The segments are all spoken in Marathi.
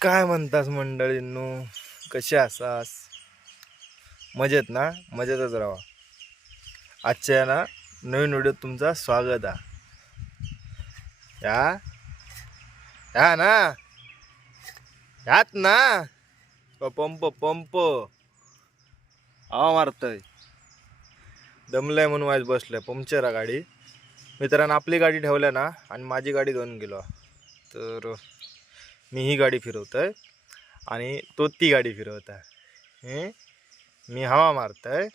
काय म्हणतास मंडळींनो? कसे असास? मजेत ना? मजेतच राहा आजच्या ना नवीन व्हिडिओत तुमचं स्वागत आहे या. या ना. यात ना. पंप पंप हवा मारतय. दमलंय म्हणून आज बसलंय. पंक्चर आहे गाडी. मित्रांनो आपली गाडी ठेवल्या ना आणि माझी गाडी घेऊन गेलो. तर मी ही गाडी फिरवतो आहे आणि तो ती गाडी फिरवत आहे. मी हवा मारतोय.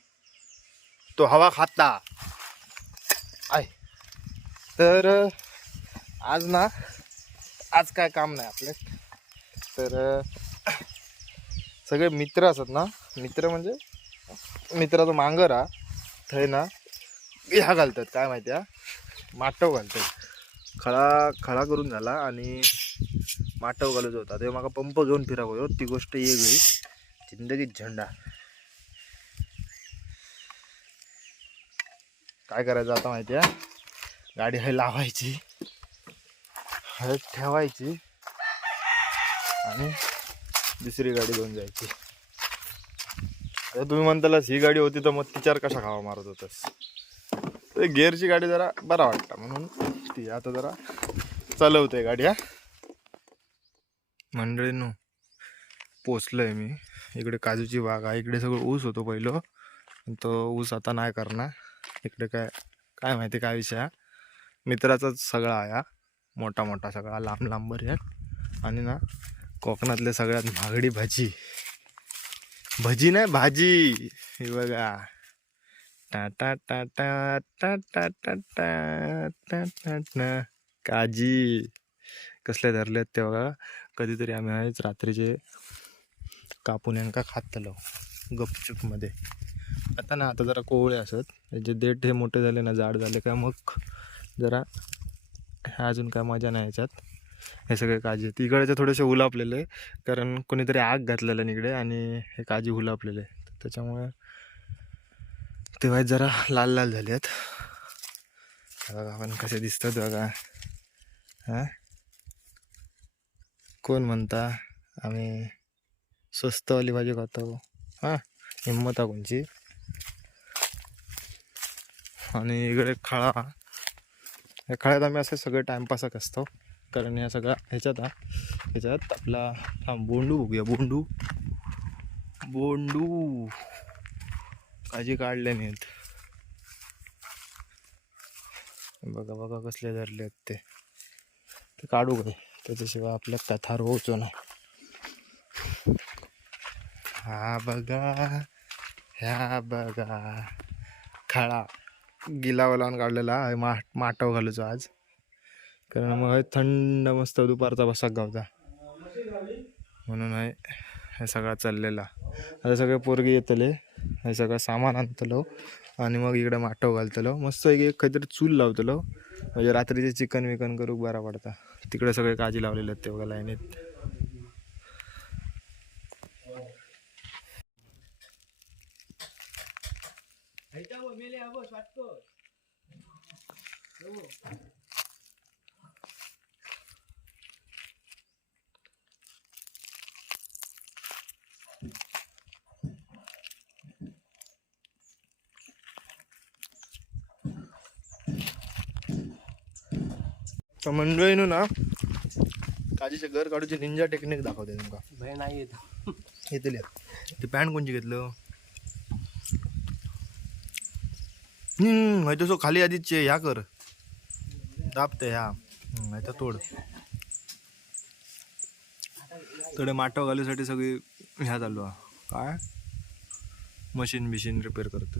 तो हवा खाता. आहे तर आज ना आज काय काम नाही आपले. तर सगळे मित्र असत ना मित्र म्हणजे मित्राचं मांगर हा थंय ना ह्या घालतात काय माहिती हा? माटव घालतात. खळा खळा करून झाला आणि माटव घालूच होता. ते म्हाका पंप घेऊन फिराक हो ती गोष्ट वेगळी जिंदगीत झेंडा. काय करायचं आता माहिती आहे? गाडी हय लावायची. हय ठेवायची. आणि दुसरी गाडी घेऊन जायची. अरे तुम्ही म्हणतालास ही गाडी होती तर मग तिच्यावर कशा खावा मारत होतास? ते गेअरची गाडी जरा बरा वाटतं. म्हणून ती आता जरा चालवते गाडी हा. मंडळींनो आहे मी इकडे काजूची बाग आहे इकडे सगळं ऊस होतो पहिलं पण तो ऊस आता नाही करणार इकडे काय काय माहिती काय विषय हा मित्राचाच सगळा आहे मोठा मोठा सगळा लांब लांब आहे आणि ना कोकणातले सगळ्यात महागडी भाजी भजी नाही भाजी हे बघा टा टा टा टा टा टा टा टा टा टा काजी कसले धरलेत ते बघा कधीतरी आम्ही आहेच रात्रीचे कापून यांका खातलो गपचूपमध्ये. आता ना आता जरा कोवळे असत. जे देठ हे मोठे झाले ना जाड झाले का मग जरा ह्या अजून काय मजा नाही याच्यात. हे सगळे काजी आहेत. इकडचे थोडेसे हुलापलेले कारण कोणीतरी आग घातलेलं इकडे आणि हे काजी हुलापलेले त्याच्यामुळे तेव्हा जरा लाल लाल झाले आहेत बघा आपण कसे दिसतात बघा. हां? कोण म्हणता? आम्ही स्वस्तवाली भाजी खातो. हां हिंमत आहे कोणची? आणि इकडे खळा. या खळ्यात आम्ही असे सगळे टाईमपासच असतो. कारण या सगळ्या ह्याच्यात हा ह्याच्यात आपला हा बोंडू बघूया. बोंडू. बोंडू. काजी काढले नाहीत. बघा बघा कसले धरले आहेत ते. ते काढू काय त्याच्याशिवाय आपल्या कथा रोवचो नाही. हा बघा ह्या बघा. खळा गिलावा लावून काढलेला आहे मा माटव घालूचो आज. कारण मग थंड मस्त दुपारचा बसा गावता. म्हणून आहे हे सगळा चाललेला. आता सगळे पोरगे येतले हे सगळं सामान आणतलो आणि मग इकडे माटव घालतलो. मस्त एक एक काहीतरी चूल लावतलो. म्हणजे रात्रीचे चिकन विकन करूक बरा पडता. तिकडे सगळे काजी लावलेले आहेत ते बघा लाईनीत. तर मंडळीनं ना काजीचे घर काढूचे निंजा टेक्निक दाखवते तुमका भय नाही येत. येतले ते पॅन्ट कोणची घेतलं? हम्म माहिती सो खाली आधीच ह्या कर. दाबते ह्या आता तोड. थोडे माटव घालूसाठी सगळी ह्या चालू हा. काय? मशीन बिशीन रिपेअर करतो.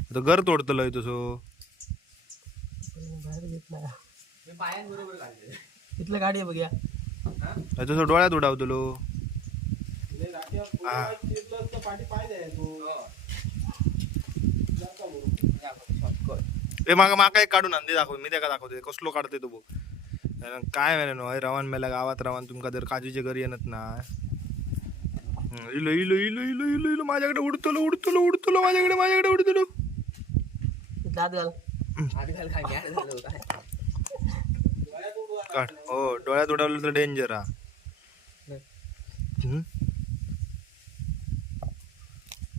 आता घर तोडतलं तसो इथलं गाडी आहे बघ्या तसं डोळ्यात उडावतलो. ए मागा माका एक काढून आणते दाखव मी त्याका दाखवते कसलो काढते तो बघ. काय वेळ नो रवान मेला गावात रवान तुमका जर काजूचे घर येणत ना. इलो इलो इलो इलो इलो इलो माझ्याकडे उडतलो उडतलो उडतलो माझ्याकडे माझ्याकडे उडतलो. घाल. हात घाल काय झालं काय काढ. हो डोळ्यात उडवलं तर डेंजर हा हम्म?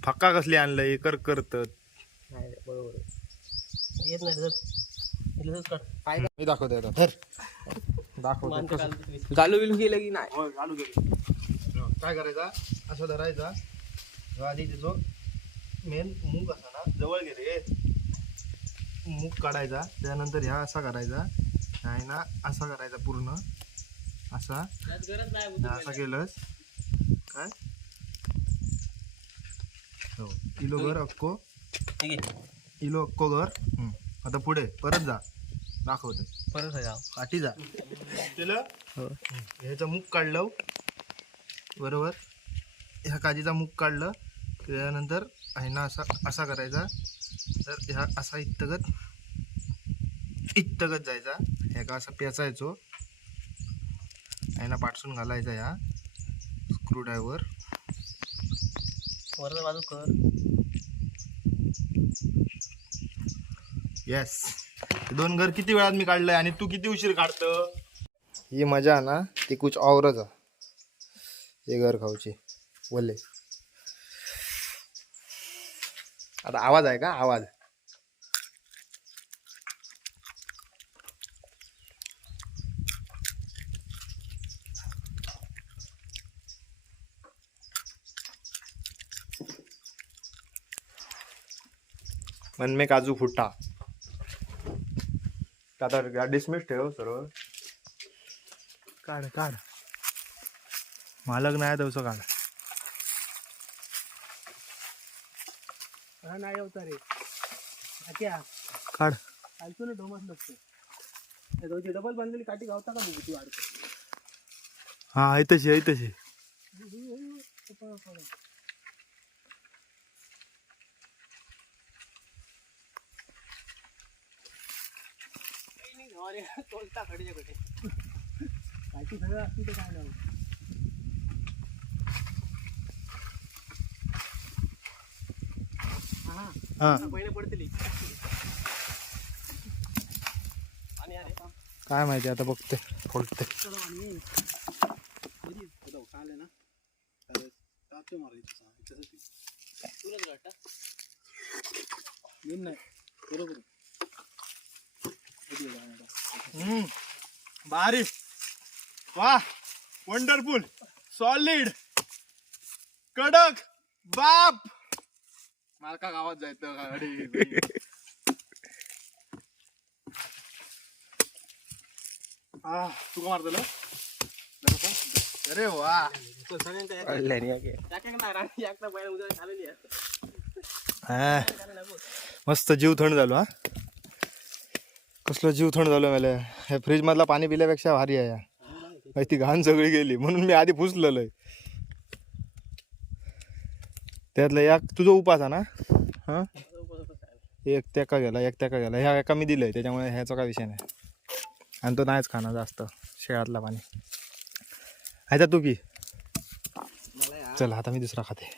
फक्का कसली आणलंय? कर करत नाही रे, बरोबर आहे. येत नाही रे, चल. इथलं काढ. मी दाखवतो आता. धर. दाखवतो. कसं- काढ बिलू केलं की नाही? होय, चालू केली. काय करायचा? असं धरायचा. ह्यो आधी त्याचो मेन मूग असा ना जवळ गे रे. मूग काढायचा. त्यानंतर ह्या असा करायचा. आहे ना असा करायचा पूर्ण. असा. नाही असा केलंस. काय? हो. किलो घर अक्को. किलो अक्को घर. आता पुढे. परत जा. दाखवते. परत जाऊ पाठी जा. केलं? हो. ह्याचं मूग काढलं. बरोबर? ह्या काजीचा मूग काढलं. त्यानंतर आहे ना असा असा करायचा. तर ह्या असा इतगत इतगत जायचा. ह्या का असा पेचायचो. ना पाठसून घालायचा ह्या स्क्रू ड्रायव्हर वरचं बाजू कर. येस दोन घर किती वेळात मी काढलंय आणि तू किती उशीर काढत? ही मजा आहे ना ती कुछ औरच आहे. हे घर खाऊची. बोलले आता आवाज आहे का? आवाज. मन में काजू फुटा आता डिसमिस ठेव सर्व काढ काढ मालक नाही तसं काढ हा नाही होता रे अच्छा काढ चालतो ना डोमस नसतो डबल बांधलेली काठी गावता का बघू ती वाढतो हा आहे तशी आहे तशी तोलता खडीच्या कडे काठी सगळं असते ते काय नाही हा. हा. पहिले पडतली आणि अरे काय माहिती आता बघते फोडते चला आणि काल ना. तुलाच नाही. बरोबर भारी वा. वंडरफुल सॉलिड कडक. बाप. मालका गावात जायचं गाडी आ तुका मारतलं अरे वा. हा. मस्त जीव थंड झालो हा. कसलं जीव थंड झालो मला. ह्या फ्रीज मधला पाणी पिल्यापेक्षा भारी आहे. या ती घाण सगळी गेली म्हणून मी आधी फुसलेलो त्यातलं एक तुझा उपास आहे ना? हा? एक त्याका गेला एक त्याका गेला. ह्या एका मी दिलंय त्याच्यामुळे ह्याचा काय विषय नाही. आणि तो नाहीच खाणार जास्त शेळातला पाणी. ह्याचा तू पी. चल आता मी दुसरा खाते.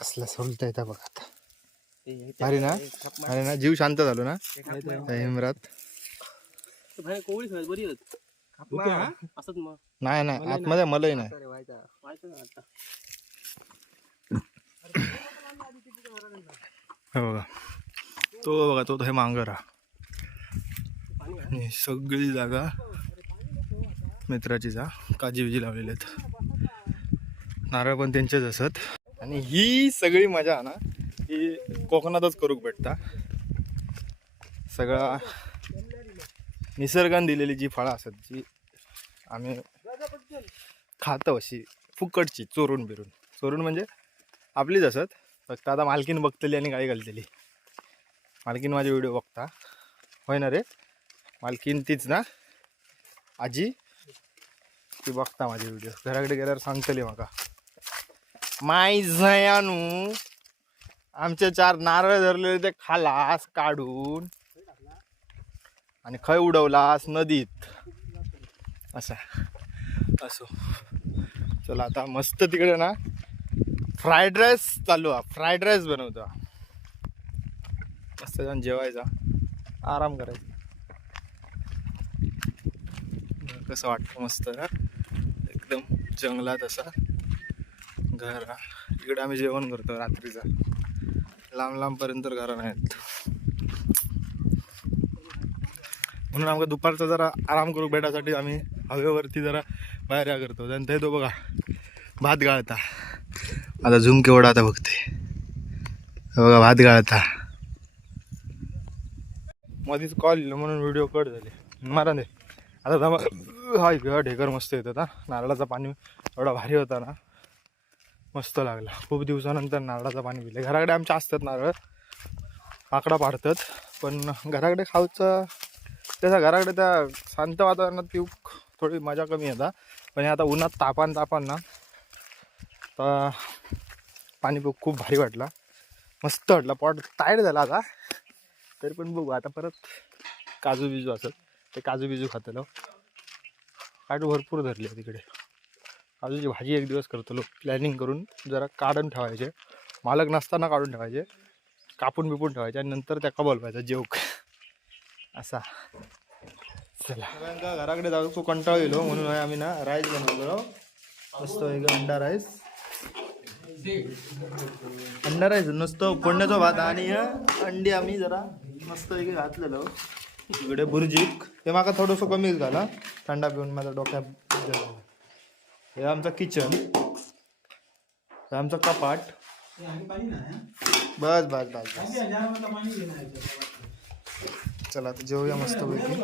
कसला सोलता येतं बघा. भारी ना अरे ना जीव शांत झालो ना. हिमरात. नाही नाही आतमध्ये मलाही नाही. हे बघा. तो बघा तो हे मांगर हा सगळी जागा मित्राची जा काजी विजी लावलेली आहेत. नारळ पण त्यांचेच असत. आणि ही सगळी मजा ना ही कोकणातच करूक भेटता. सगळा निसर्गान दिलेली जी फळं असतात जी आम्ही खातो अशी फुकटची चोरून बिरून. चोरून म्हणजे आपलीच असत. फक्त आता मालकीन बघतली आणि काय घालतली. मालकीन माझे व्हिडिओ बघता. होय ना रे? मालकीन तीच ना? आजी? ती बघता माझे व्हिडिओ. घराकडे गेल्यावर सांगतली म्हाका माय झयानू आमचे चार नारळ धरलेले ते खालास काढून आणि खय उडवलास? नदीत. असा. असो. चला आता मस्त तिकडे ना फ्राईड राईस चालू आहे. फ्राईड राईस बनवतो. मस्त जाऊन जेवायचा. आराम करायचा. कसं वाटतं मस्त? ना एकदम जंगलात असा. घर इकडं इकडे आम्ही जेवण करतो रात्रीचा. लांब लांबपर्यंत घरा नाहीत. म्हणून आमका दुपारचा जरा आराम करू भेटासाठी आम्ही हवेवरती जरा बाहेर या करतो. आणि तो बघा भात गाळता. आता झुम केवढा आता बघते. बघा भात गाळता. मध्येच कॉल येलो म्हणून व्हिडिओ कट झाले. मारा दे. आता हा हाय ढेकर मस्त येत होता नारळाचा पाणी एवढा भारी होता ना. मस्त लागला. खूप दिवसानंतर नारळाचं पाणी पिले. घराकडे आमच्या असतात नारळ. आकडा पाडतात. पण घराकडे खाऊचं त्याचा घराकडे त्या शांत वातावरणात पिऊ थोडी मजा कमी येतात पण हे आता उन्हात तापान तापान ना तर पाणी पिऊ खूप भारी वाटला. मस्त वाटला. पॉट टायर्ड झाला आता. तरी पण बघू. आता परत काजू बिजू असत ते काजू बिजू खातलो. काजू भरपूर धरले तिकडे. काजूची भाजी एक दिवस करतलो प्लॅनिंग करून जरा काढून ठेवायचे. मालक नसताना काढून ठेवायचे. कापून बिपून ठेवायचे आणि नंतर त्याका बोलवायचा जेवक. असा. चला. घराकडे जाऊ तो कंटाळ येलो म्हणून आम्ही ना राईस बनवलो मस्त एक अंडा राईस अंडा राईस नुसतं फोडण्याचा भात आणि अंडी आम्ही जरा मस्त एक घातलेलो. इकडे भुर्जीक ते माका थोडंसं कमीच झाला. थंडा पिऊन माझा डोक्यात हे आमचं किचन हे आमचं कपाट. बस बस बस बस. चला आता जेवूया मस्त पैकी